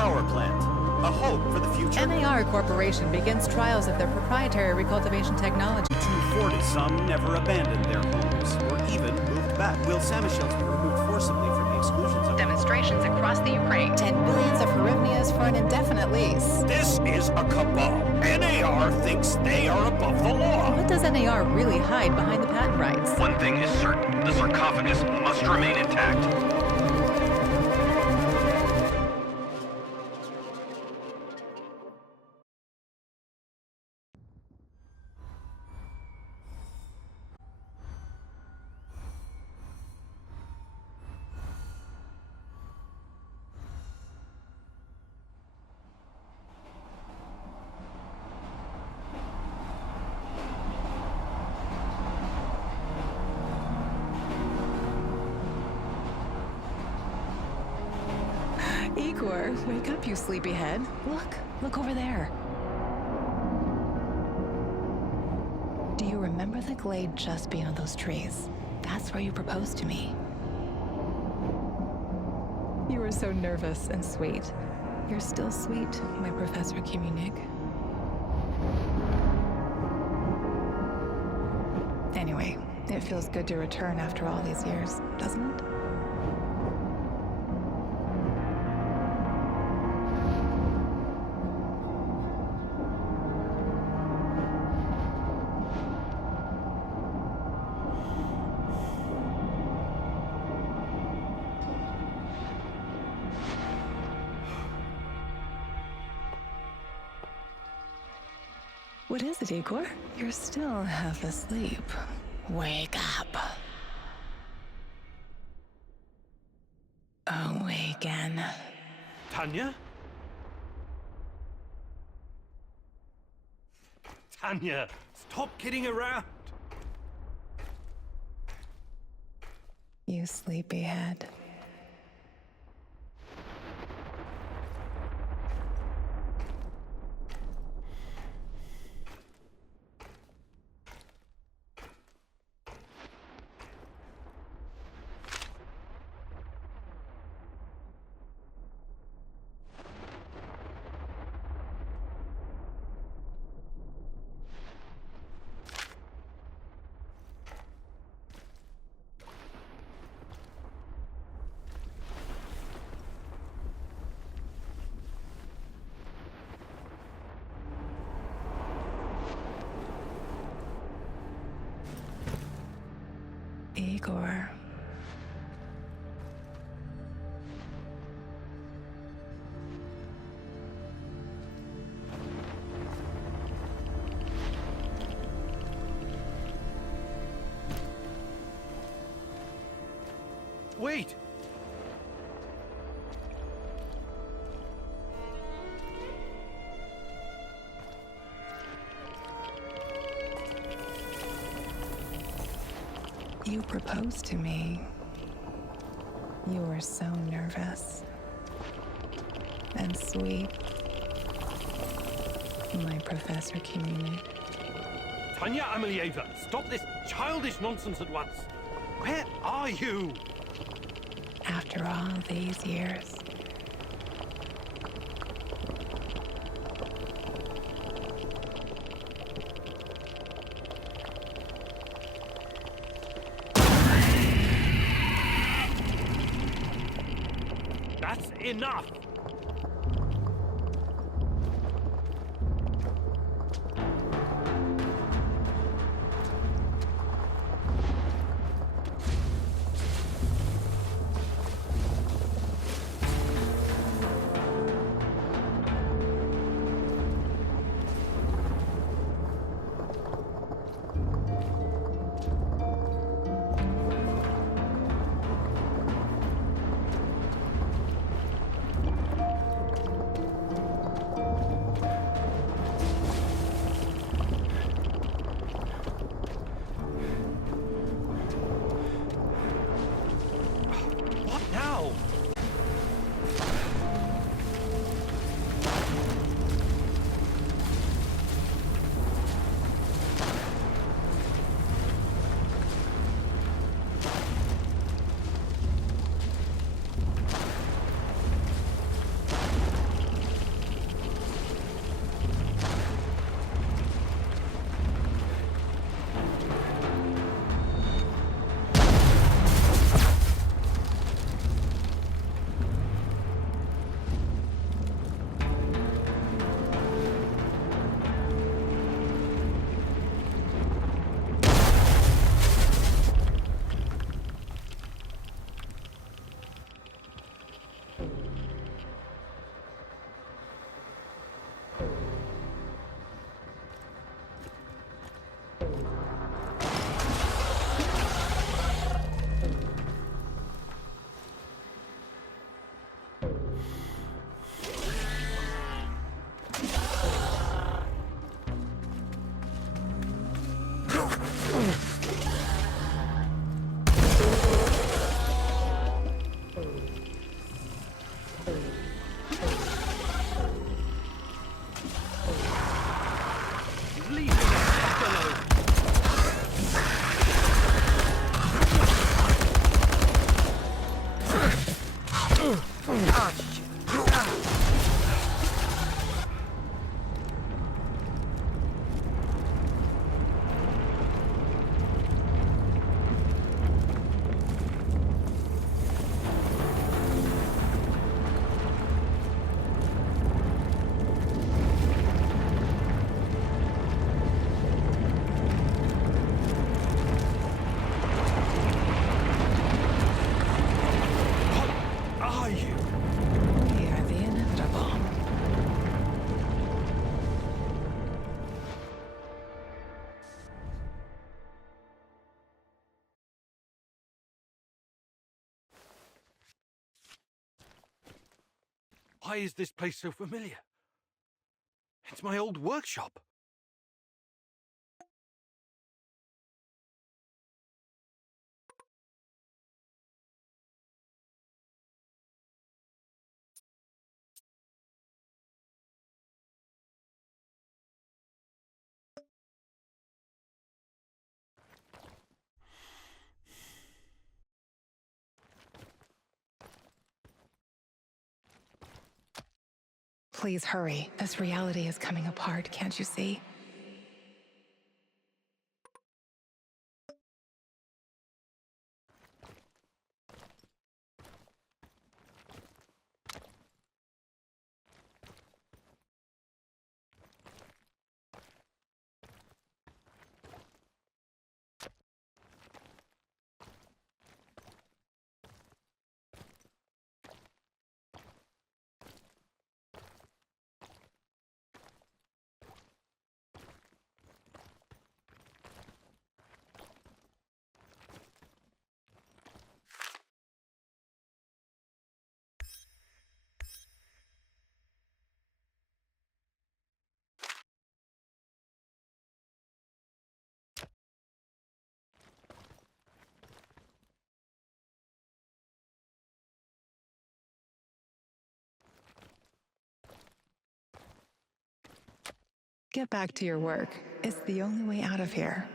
power plant. A hope for the future. NAR Corporation begins trials of their proprietary recultivation technology. 240 some never abandoned their homes, or even moved back. Will Samashels be removed forcibly from the exclusion zone? Demonstrations across the Ukraine. 10 billions of hryvnias for an indefinite lease. This is a cabal. NAR thinks they are above the law. What does NAR really hide behind the patent rights? One thing is certain, the sarcophagus must remain intact. Igor, wake up, you sleepyhead. Look over there. Do you remember the glade just beyond those trees? That's where you proposed to me. You were so nervous and sweet. You're still sweet, my Professor Komunik. Anyway, it feels good to return after all these years, doesn't it? What is it, Igor? You're still half asleep. Wake up. Awaken. Tanya? Tanya, stop kidding around. You sleepyhead. Igor. Wait! You proposed to me. You were so nervous and sweet, my Professor Komunik. Tanya Amelieva, stop this childish nonsense at once. Where are you? After all these years, That's enough! Ah, shit. Are you? We are the inevitable. Why is this place so familiar? It's my old workshop. Please hurry. This reality is coming apart, can't you see? Get back to your work. It's the only way out of here.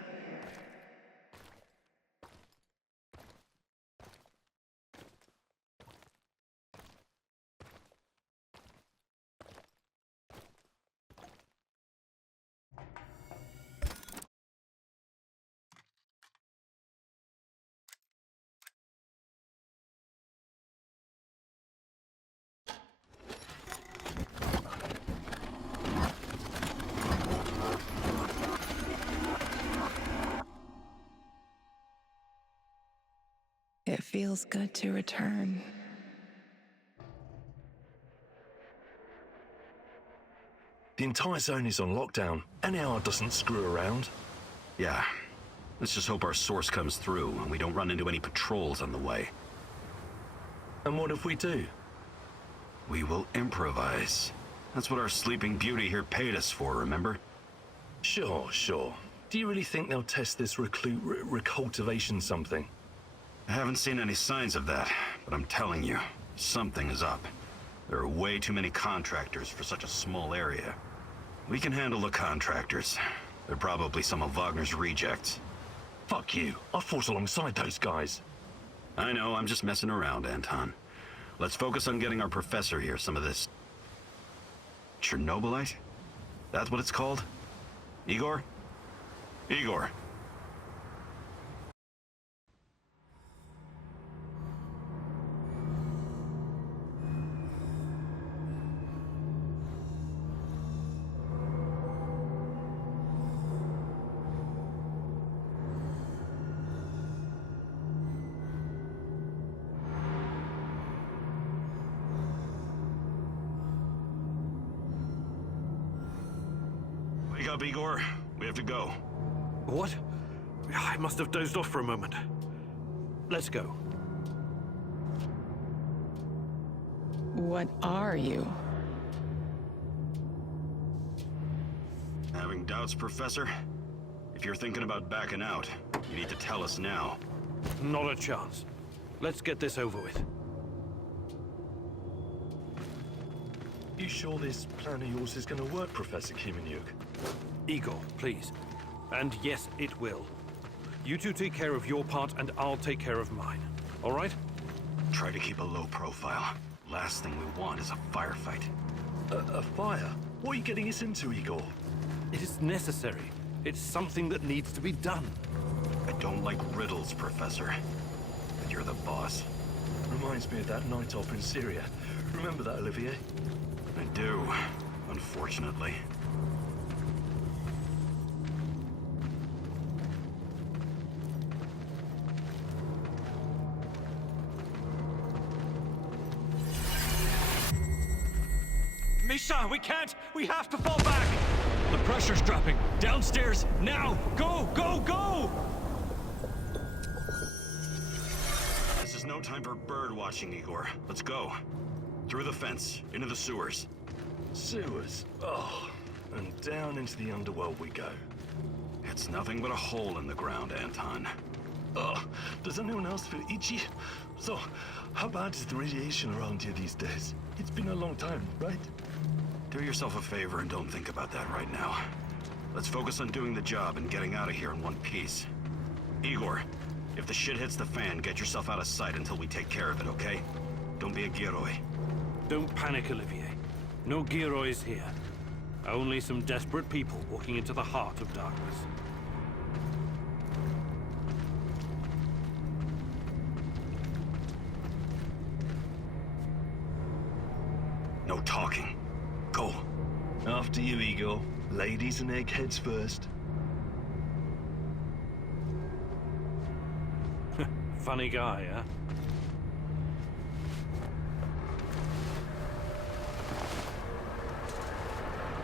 It feels good to return. The entire zone is on lockdown. NAR doesn't screw around. Yeah. Let's just hope our source comes through and we don't run into any patrols on the way. And what if we do? We will improvise. That's what our Sleeping Beauty here paid us for, remember? Sure. Do you really think they'll test this recultivation something? I haven't seen any signs of that, but I'm telling you, something is up. There are way too many contractors for such a small area. We can handle the contractors. They're probably some of Wagner's rejects. Fuck you. I fought alongside those guys. I know, I'm just messing around, Anton. Let's focus on getting our professor here some of this... Chernobylite? That's what it's called? Igor? Igor. Wake up, Igor. We have to go. What? I must have dozed off for a moment. Let's go. What are you? Having doubts, Professor? If you're thinking about backing out, you need to tell us now. Not a chance. Let's get this over with. You sure this plan of yours is going to work, Professor Kimenyuk? Igor, please. And yes, it will. You two take care of your part, and I'll take care of mine. All right? Try to keep a low profile. Last thing we want is a firefight. A fire? What are you getting us into, Igor? It is necessary. It's something that needs to be done. I don't like riddles, Professor. But you're the boss. Reminds me of that night off in Syria. Remember that, Olivier? I do, unfortunately. Misha, we can't! We have to fall back! The pressure's dropping. Downstairs, now! Go, go, go! This is no time for bird watching, Igor. Let's go. Through the fence, into the sewers. Sewers. Oh, and down into the underworld we go. It's nothing but a hole in the ground, Anton. Oh, does anyone else feel itchy? So, how bad is the radiation around here these days? It's been a long time, right? Do yourself a favor and don't think about that right now. Let's focus on doing the job and getting out of here in one piece. Igor, if the shit hits the fan, get yourself out of sight until we take care of it, okay? Don't be a Gilroy. Don't panic, Olivier. No Giroys here. Only some desperate people walking into the heart of darkness. No talking. Go. After you, Igor. Ladies and eggheads first. Funny guy, huh?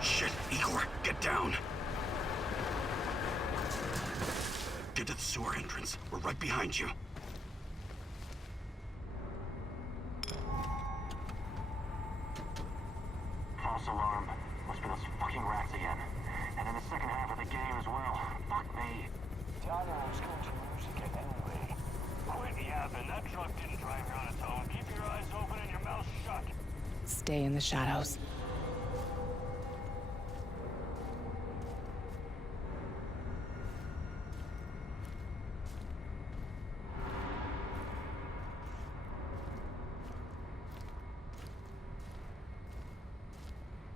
Shit, Igor, get down. Get to the sewer entrance. We're right behind you. False alarm. Must be those fucking rats again. And in the second half of the game as well. Fuck me. Daniel's going to lose again anyway. Quit yapping. That truck didn't drive here on its own. Keep your eyes open and your mouth shut. Stay in the shadows.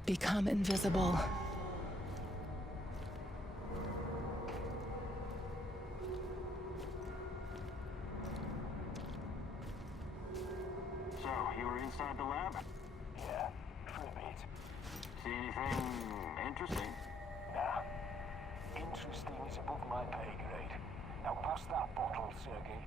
Become invisible. So, you were inside the lab? Yeah, for a bit. See anything interesting? Nah. Interesting is above my pay grade. Now pass that bottle, Sergei.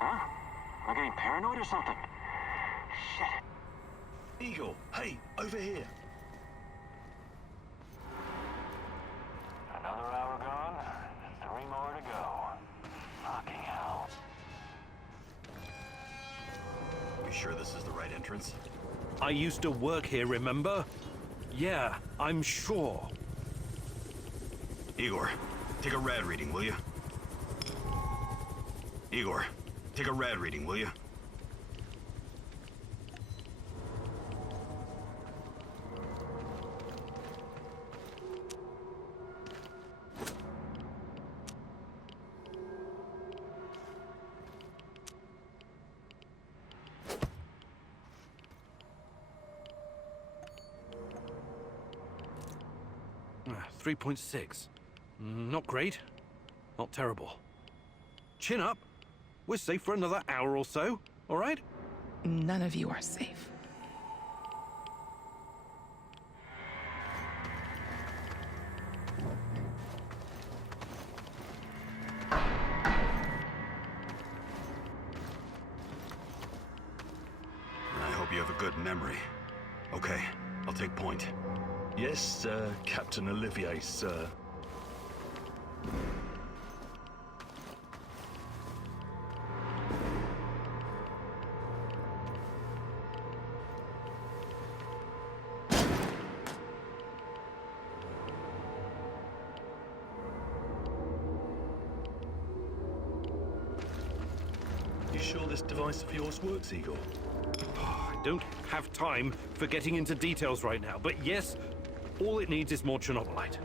Huh? Am I getting paranoid or something? Shit. Igor, hey, over here. Another hour gone. 3 more to go. Fucking hell. You sure this is the right entrance? I used to work here, remember? Yeah, I'm sure. Igor, take a rad reading, will you? Igor, take a rad reading, will you? 3.6. Not great. Not terrible. Chin up. We're safe for another hour or so, all right? None of you are safe. I hope you have a good memory. Okay, I'll take point. Yes, Captain Olivier, sir. You sure this device of yours works, Eagle? I don't have time for getting into details right now, but yes, all it needs is more Chernobylite.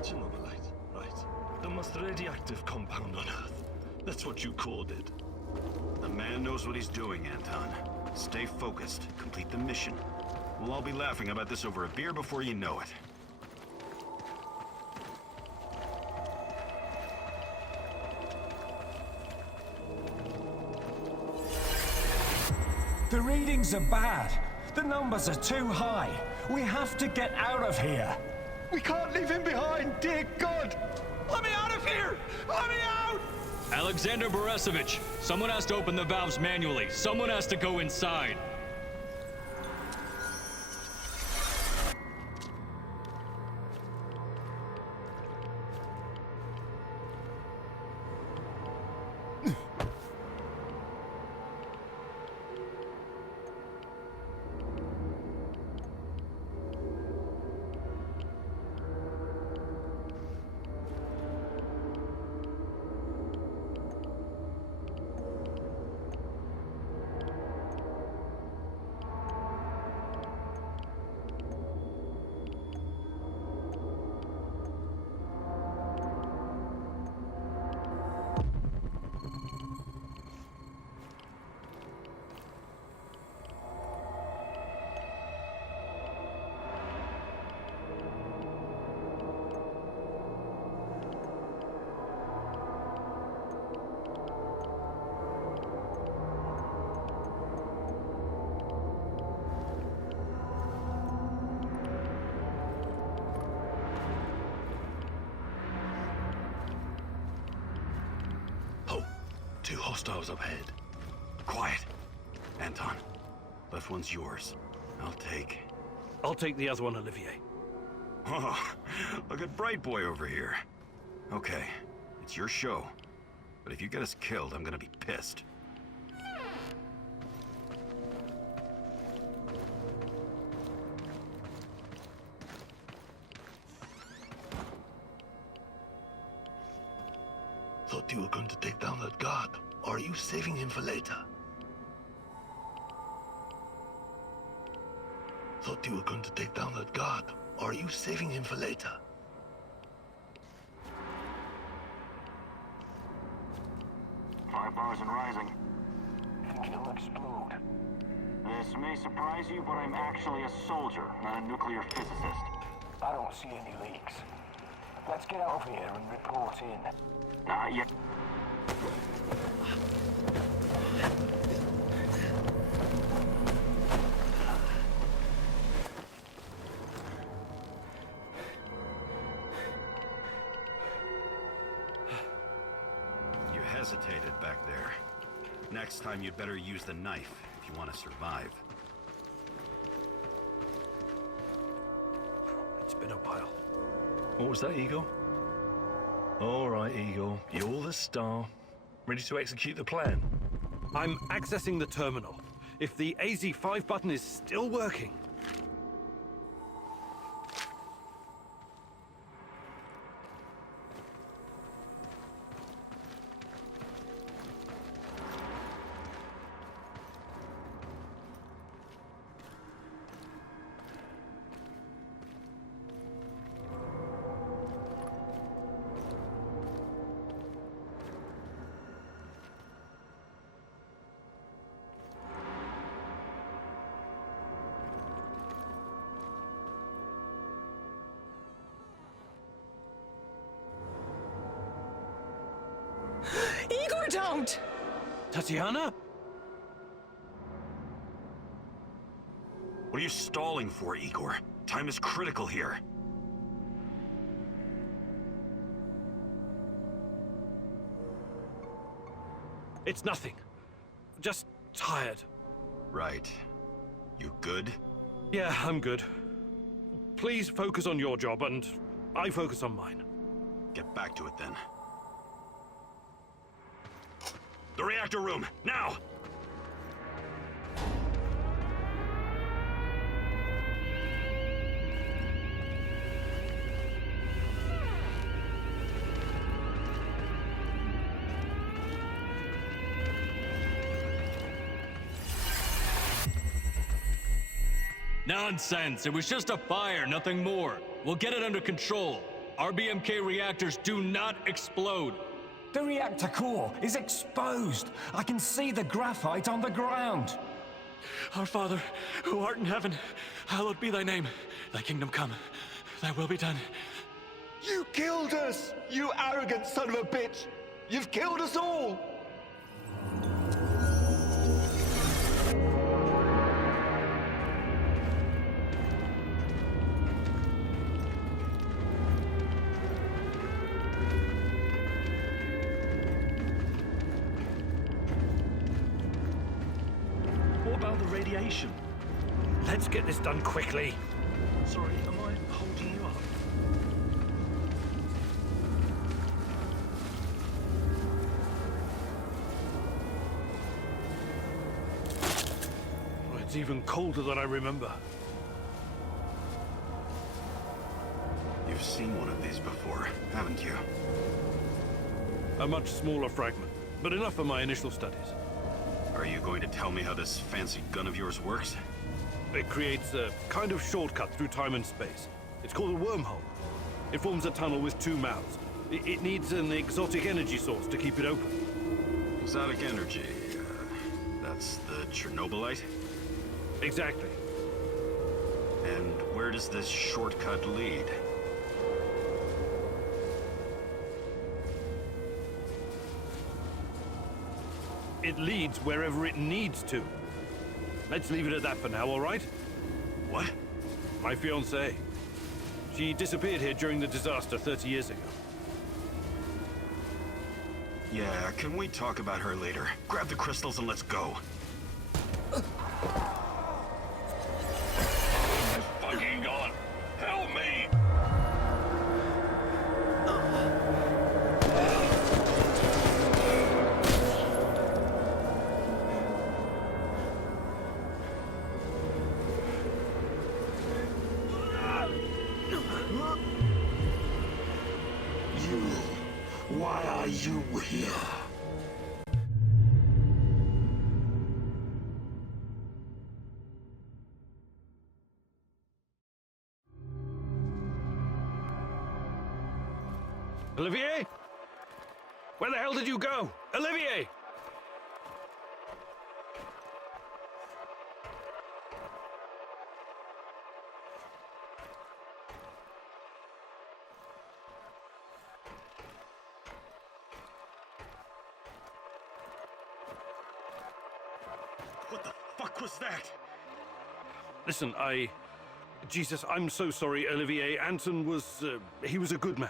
Chernobylite, right. The most radioactive compound on Earth. That's what you called it. The man knows what he's doing, Anton. Stay focused. Complete the mission. We'll all be laughing about this over a beer before you know it. The readings are bad. The numbers are too high. We have to get out of here. We can't leave him behind, dear God! Let me out of here! Let me out! Alexander Borisovich, someone has to open the valves manually. Someone has to go inside. Oh, two hostiles up ahead. Quiet. Anton, left one's yours. I'll take the other one, Olivier. Oh, look at Bright Boy over here. Okay, it's your show. But if you get us killed, I'm gonna be pissed. Thought you were going to take down that guard. Or are you saving him for later? Thought you were going to take down that guard. Or are you saving him for later? Five bars and rising. Think it'll explode. This may surprise you, but I'm actually a soldier, not a nuclear physicist. I don't see any leaks. Let's get out of here and report in. Not yet. You hesitated back there. Next time you'd better use the knife if you want to survive. It's been a while. What was that, Eagle? All right, Eagle. You're the star. Ready to execute the plan? I'm accessing the terminal. If the AZ5 button is still working... Don't! Tatiana? What are you stalling for, Igor? Time is critical here. It's nothing. Just tired. Right. You good? Yeah, I'm good. Please focus on your job, and I focus on mine. Get back to it then. The reactor room, now! Nonsense. It was just a fire, nothing more. We'll get it under control. RBMK reactors do not explode. The reactor core is exposed. I can see the graphite on the ground. Our Father, who art in heaven, hallowed be thy name. Thy kingdom come. Thy will be done. You killed us! You arrogant son of a bitch! You've killed us all! What about the radiation? Let's get this done quickly. Sorry, am I holding you up? Oh, it's even colder than I remember. You've seen one of these before, haven't you? A much smaller fragment, but enough for my initial studies. Are you going to tell me how this fancy gun of yours works? It creates a kind of shortcut through time and space. It's called a wormhole. It forms a tunnel with two mouths. It needs an exotic energy source to keep it open. Exotic energy. That's the Chernobylite? Exactly. And where does this shortcut lead? It leads wherever it needs to. Let's leave it at that for now, all right? What? My fiancée. She disappeared here during the disaster 30 years ago. Yeah, can we talk about her later? Grab the crystals and let's go. Fucking gone. Help me! Why are you here? Olivier? Where the hell did you go? Olivier! What the fuck was that? Listen, Jesus, I'm so sorry, Olivier. Anton was, he was a good man.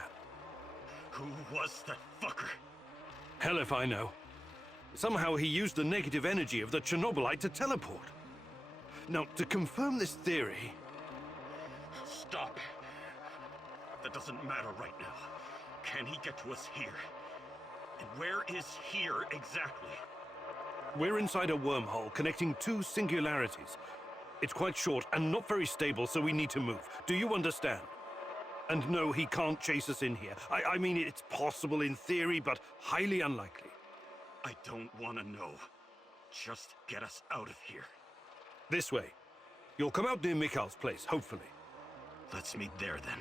Who was that fucker? Hell if I know. Somehow he used the negative energy of the Chernobylite to teleport. Now, to confirm this theory... Stop. That doesn't matter right now. Can he get to us here? And where is here exactly? We're inside a wormhole connecting two singularities. It's quite short and not very stable, so we need to move. Do you understand? And no, he can't chase us in here. I mean, it's possible in theory, but highly unlikely. I don't want to know. Just get us out of here. This way. You'll come out near Mikhail's place, hopefully. Let's meet there, then.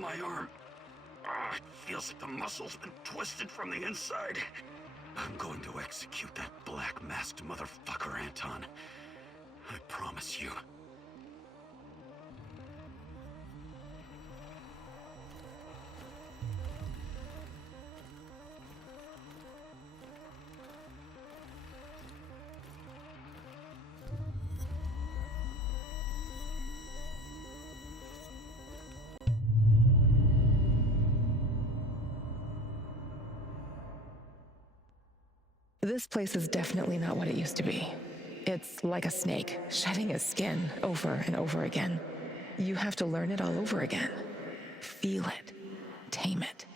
My arm. It feels like the muscle's been twisted from the inside. I'm going to execute that black-masked motherfucker, Anton. I promise you. This place is definitely not what it used to be. It's like a snake, shedding its skin over and over again. You have to learn it all over again. Feel it. Tame it.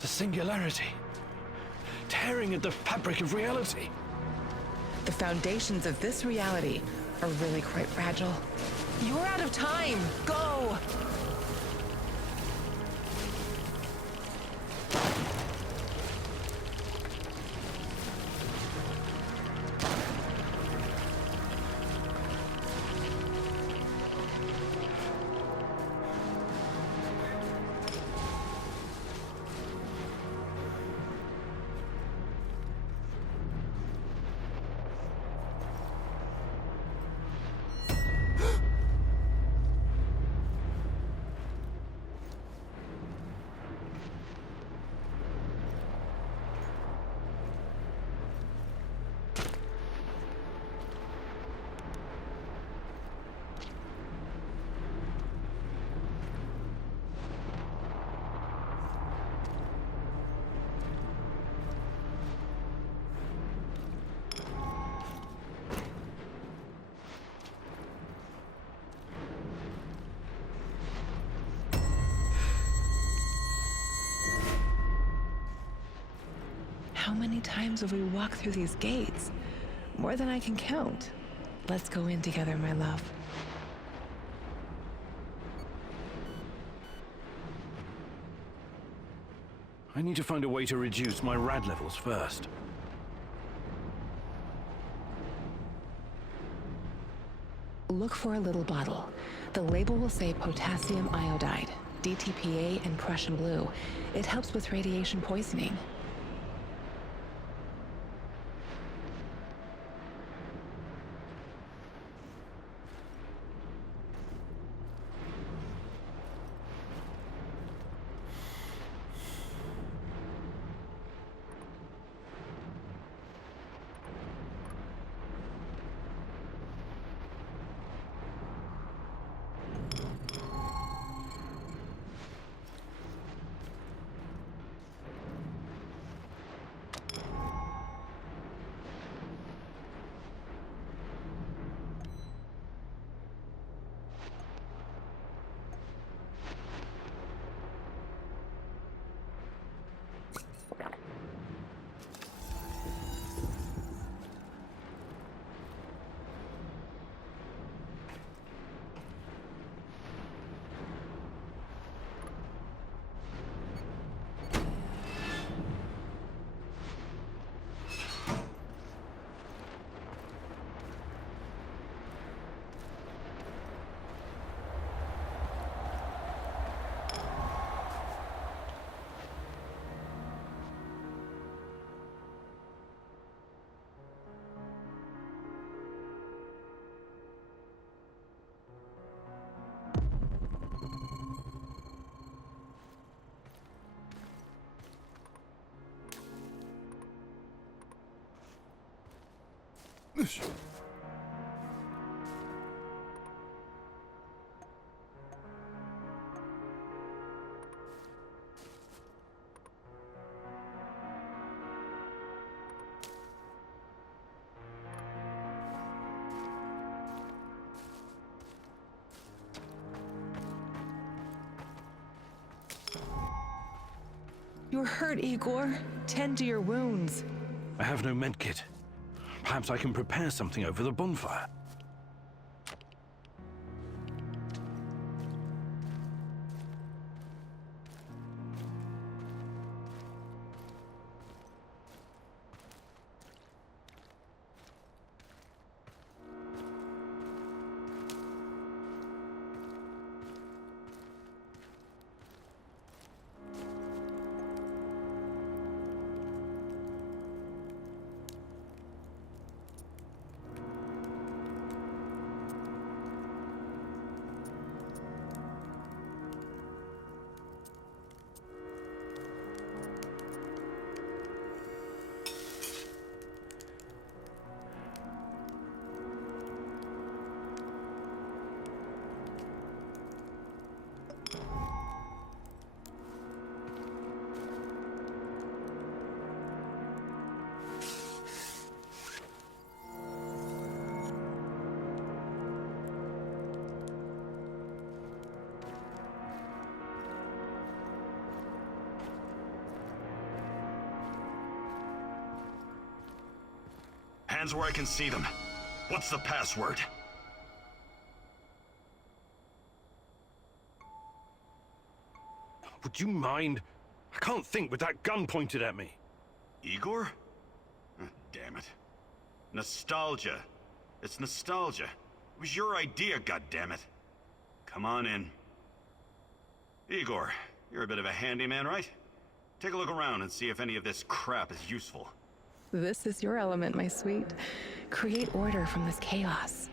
The singularity. Tearing at the fabric of reality. The foundations of this reality are really quite fragile. You're out of time! Go! How many times have we walked through these gates? More than I can count. Let's go in together, my love. I need to find a way to reduce my rad levels first. Look for a little bottle. The label will say potassium iodide, DTPA, and Prussian blue. It helps with radiation poisoning. You're hurt, Igor. Tend to your wounds. I have no medkit. Perhaps I can prepare something over the bonfire. Hands where I can see them. What's the password? Would you mind? I can't think with that gun pointed at me. Igor? Damn it. Nostalgia. It's nostalgia. It was your idea, goddammit. Come on in. Igor, you're a bit of a handyman, right? Take a look around and see if any of this crap is useful. This is your element, my sweet. Create order from this chaos.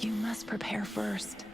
You must prepare first.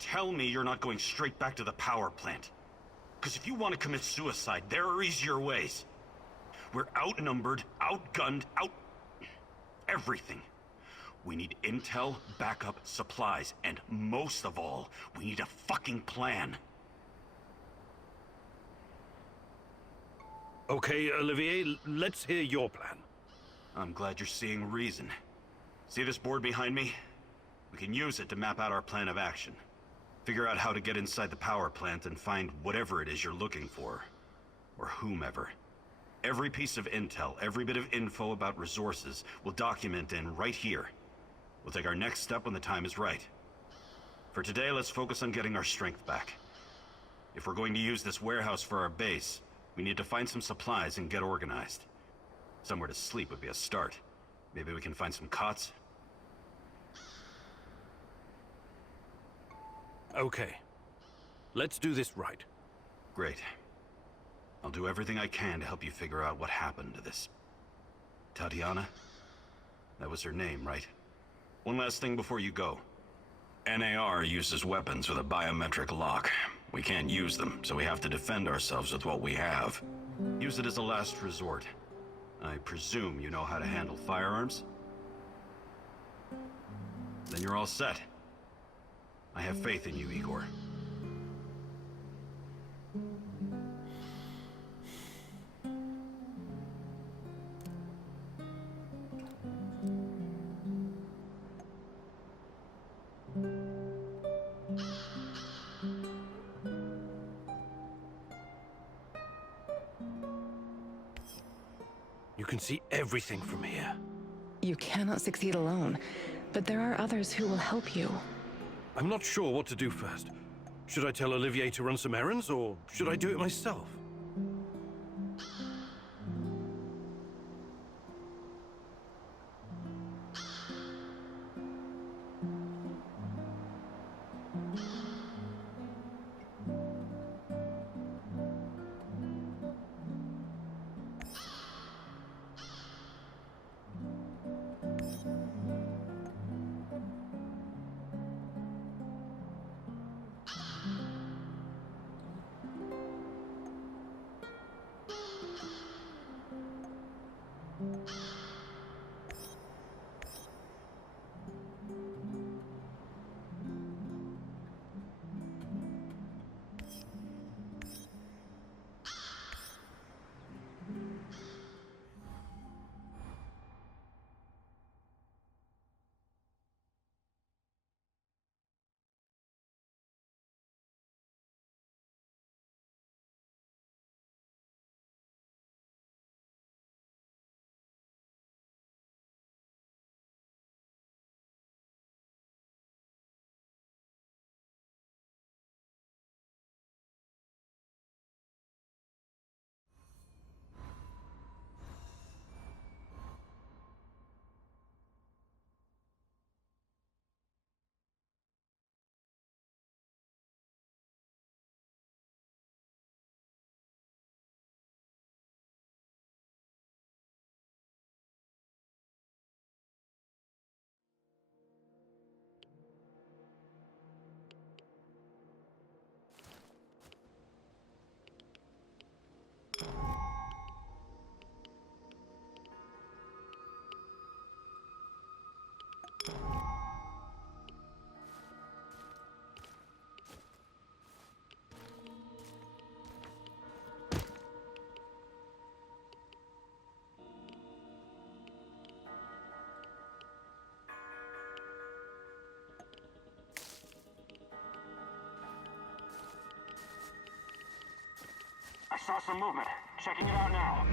Tell me you're not going straight back to the power plant. Because if you want to commit suicide, there are easier ways. We're outnumbered, outgunned, everything. We need intel, backup, supplies, and most of all, we need a fucking plan. Okay, Olivier, let's hear your plan. I'm glad you're seeing reason. See this board behind me? We can use it to map out our plan of action. Figure out how to get inside the power plant and find whatever it is you're looking for. Or whomever. Every piece of intel, every bit of info about resources, we'll document in right here. We'll take our next step when the time is right. For today, let's focus on getting our strength back. If we're going to use this warehouse for our base, we need to find some supplies and get organized. Somewhere to sleep would be a start. Maybe we can find some cots? Okay. Let's do this right. Great. I'll do everything I can to help you figure out what happened to this... Tatiana? That was her name, right? One last thing before you go. NAR uses weapons with a biometric lock. We can't use them, so we have to defend ourselves with what we have. Use it as a last resort. I presume you know how to handle firearms? Then you're all set. I have faith in you, Igor. You can see everything from here. You cannot succeed alone, but there are others who will help you. I'm not sure what to do first. Should I tell Olivier to run some errands, or should I do it myself? I saw some movement. Checking it out now.